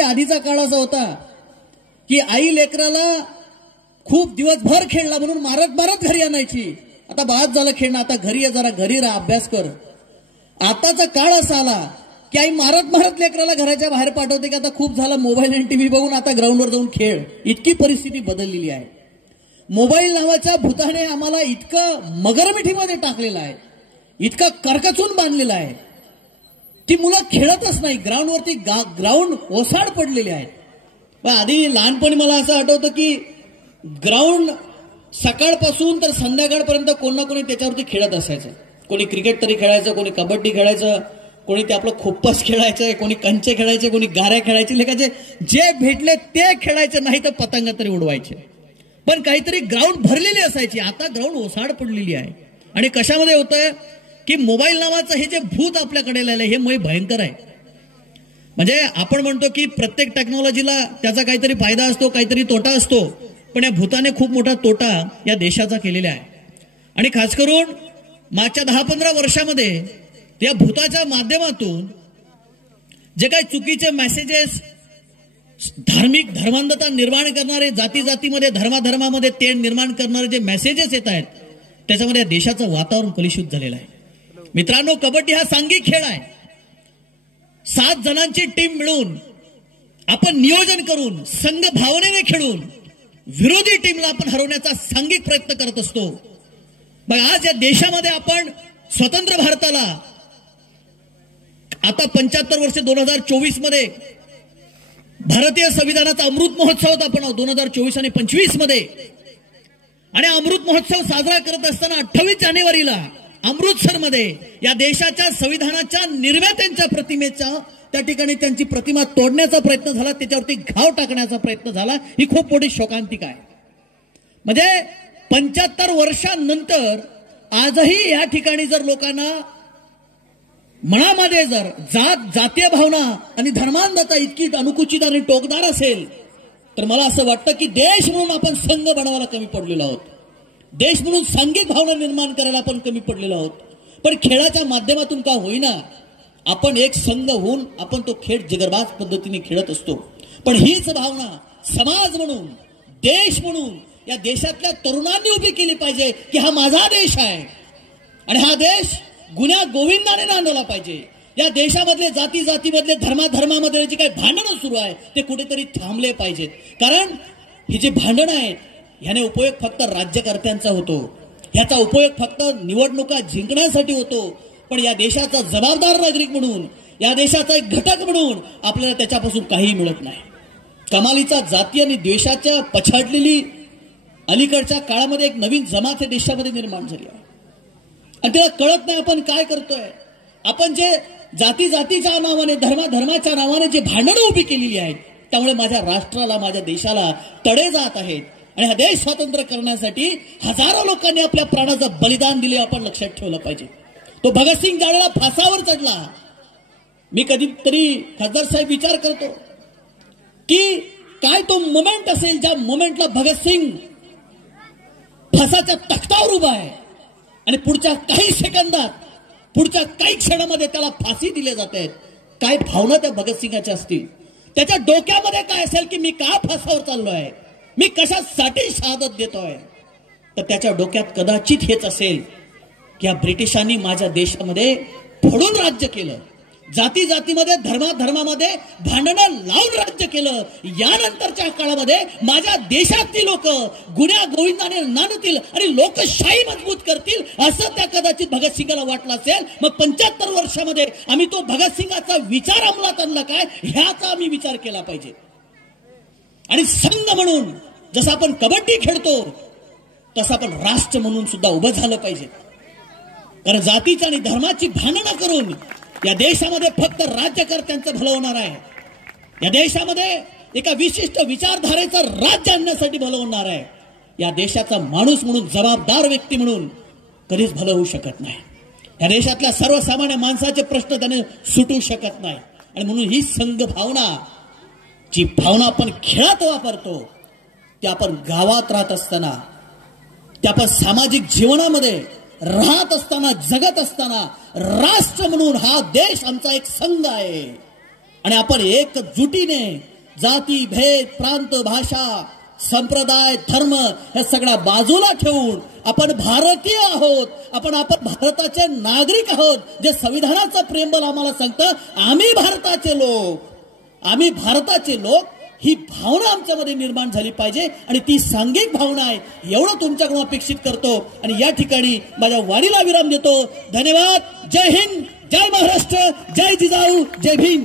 आधीचा काळ असा होता की आई लेकराला खूप दिवसभर खेळला म्हणून मारत मारत घरी आणायची. आता बाद झालं खेळणं, आता घरी ये, जरा घरी राहा, अभ्यास कर. आताचा काळ असा आला की आई मारत मारत लेकराला घराच्या बाहेर पाठवते की आता खूप झालं मोबाईल आणि टीव्ही बघून, आता ग्राउंडवर जाऊन खेळ. इतकी परिस्थिती बदललेली आहे. मोबाईल नावाच्या भूताने आम्हाला इतकं मगरमिठीमध्ये टाकलेलं आहे, इतकं करकचून बांधलेलं आहे. ती मुलं खेळतच नाही, ग्राउंडवरती ग्राउंड ओसाड पडलेले आहेत. पण आधी लहानपणी मला असं आठवतं की ग्राउंड सकाळपासून तर संध्याकाळपर्यंत कोण ना कोणी त्याच्यावरती खेळत असायचं. कोणी क्रिकेट तरी खेळायचं, कोणी कबड्डी खेळायचं, कोणी ते आपलं खोप्पस खेळायचं, कोणी कंचे खेळायचे, कोणी गाऱ्या खेळायचे. लेखाचे जे भेटले ते खेळायचे, नाही तर पतंग तरी उडवायचे. पण काहीतरी ग्राउंड भरलेली असायची. आता ग्राउंड ओसाड पडलेली आहे. आणि कशामध्ये होतंय की मोबाईल नावाचं हे जे भूत आपल्याकडे आलेलं आहे हे भयंकर आहे. म्हणजे आपण म्हणतो की प्रत्येक टेक्नॉलॉजीला त्याचा काहीतरी फायदा असतो, काहीतरी तोटा असतो. पण या भूताने खूप मोठा तोटा या देशाचा केलेला आहे. आणि खास करून मागच्या 10-15 वर्षामध्ये या भूताच्या माध्यमातून जे काही चुकीचे मेसेजेस, धार्मिक धर्मांधता निर्माण करणारे, जाती जातीमध्ये धर्माधर्मामध्ये तेढ निर्माण करणारे जे मेसेजेस येत आहेत त्याच्यामध्ये या देशाचं वातावरण कलुषित झालेलं आहे. मित्रांनो, कबड्डी हा सांघिक खेळ आहे. 7 जणांची टीम मिळून आपण नियोजन करून संघ भावनेने खेळून विरोधी टीमला आपण हरवण्याचा सांघिक प्रयत्न करत असतो. मग आज या देशामध्ये आपण स्वतंत्र भारताला आता 75 वर्ष 2024 मध्ये भारतीय संविधानाचा अमृत महोत्सव आपण 2024 आणि 25 मध्ये, आणि अमृत महोत्सव साजरा करत असताना 28 जानेवारीला अमृतसरमध्ये या देशाच्या संविधानाच्या निर्मात्यांच्या प्रतिमेचा त्या ठिकाणी त्यांची प्रतिमा तोडण्याचा प्रयत्न झाला, त्याच्यावरती घाव टाकण्याचा प्रयत्न झाला. ही खूप मोठी शोकांतिका आहे. म्हणजे 75 वर्षांनंतर आजही या ठिकाणी जर लोकांना मनामध्ये जर जातीय भावना आणि धर्मांधता इतकी अनुकुचित आणि टोकदार असेल तर मला असं वाटतं की देश म्हणून आपण संघ बनवायला कमी पडलेलो आहोत. देश म्हणून सांघिक भावना निर्माण करायला आपण कमी पडलेलो आहोत. पण खेळाच्या माध्यमातून का होईना आपण एक संघ होऊन आपण तो खेळ जिगरबाज पद्धतीने खेळत असतो. पण हीच भावना समाज म्हणून, देश म्हणून या देशातल्या तरुणांनी उभी केली पाहिजे की हा माझा देश आहे आणि हा देश गुन्ह्या गोविंदाने नांदवला पाहिजे. या देशामधले जाती जातीमधले धर्माधर्मामध्ये जे काही भांडणं सुरू आहे ते कुठेतरी थांबले पाहिजेत. कारण ही जी भांडणं आहेत ह्याने उपयोग फक्त राज्यकर्त्यांचा होतो, ह्याचा उपयोग फक्त निवडणुका जिंकण्यासाठी होतो. पण या देशाचा जबाबदार नागरिक म्हणून, या देशाचा एक घटक म्हणून आपल्याला त्याच्यापासून काही मिळत नाही. कमालीचा जाती आणि द्वेषाच्या पछाडलेली अलीकडच्या काळामध्ये एक नवीन जमात या देशामध्ये निर्माण झाली आहे आणि त्याला कळत नाही आपण काय करतोय. आपण जे जाती जातीच्या नावाने, धर्माच्या नावाने जे भांडणं उभी केलेली आहेत त्यामुळे माझ्या राष्ट्राला, माझ्या देशाला तडे जात आहेत. आणि हा देश स्वतंत्र करण्यासाठी हजारो लोकांनी आपल्या प्राणाचं बलिदान दिले, आपण लक्षात ठेवलं पाहिजे. तो भगतसिंग ज्यावेळेला फासावर चढला, मी कधीतरी खासदार साहेब विचार करतो की काय तो मोमेंट असेल ज्या मोमेंटला भगतसिंग फासाच्या तख्तावर उभा आहे आणि पुढच्या काही सेकंदात, पुढच्या काही क्षणामध्ये त्याला फाशी दिली जाते. काय भावना त्या भगतसिंगाच्या असतील, त्याच्या डोक्यामध्ये काय असेल की मी का फासावर चाललोय, मी कशासाठी शहादत देतोय. तर त्याच्या डोक्यात कदाचित हेच असेल की या ब्रिटिशांनी माझ्या देशामध्ये फोडून राज्य केलं, जाती जातीमध्ये धर्माधर्मामध्ये भांडणं लावून राज्य केलं. यानंतरच्या काळामध्ये माझ्या देशातली लोक गुन्ह्या गोविंदाने नांदतील आणि लोकशाही मजबूत करतील असं त्या कदाचित भगतसिंगाला वाटलं असेल. मग 75 वर्षामध्ये आम्ही तो भगतसिंगाचा विचार अंमलात आणला काय ह्याचा आम्ही विचार केला पाहिजे. आणि संघ म्हणून जसं आपण कबड्डी खेळतो तसं आपण राष्ट्र म्हणून सुद्धा उभं झालं पाहिजे. कारण जातीची आणि धर्माची भांडणं करून या देशामध्ये फक्त राज्यकर्त्यांचं भलं होणार आहे. या देशामध्ये एका विशिष्ट विचारधारेचं राज्य आणण्यासाठी भलं होणार आहे. या देशाचा माणूस म्हणून, जबाबदार व्यक्ती म्हणून कधीच भलं होऊ शकत नाही. या देशातल्या सर्वसामान्य माणसाचे प्रश्न त्याने सुटू शकत नाही. आणि म्हणून ही संघ भावना, जी भावना आपण खेळात वापरतो, ती आपण गावात राहत असताना, त्या आपण सामाजिक जीवनामध्ये राहत असताना, जगत असताना, राष्ट्र म्हणून हा देश आमचा एक संघ आहे. आणि आपण एकजुटीने जाती भेद प्रांत भाषा संप्रदाय धर्म हे सगळ्या बाजूला ठेवून आपण भारतीय आहोत, आपण भारताचे नागरिक आहोत, जे संविधानाचं प्रेमबल आम्हाला सांगतं आम्ही भारताचे लोक, ही भावना आमच्यामध्ये निर्माण झाली पाहिजे आणि ती सांघिक भावना आहे एवढं तुमच्याकडून अपेक्षित करतो आणि या ठिकाणी माझ्या वाणीला विराम देतो. धन्यवाद. जय हिंद, जय महाराष्ट्र, जय जिजाऊ, जय भीम.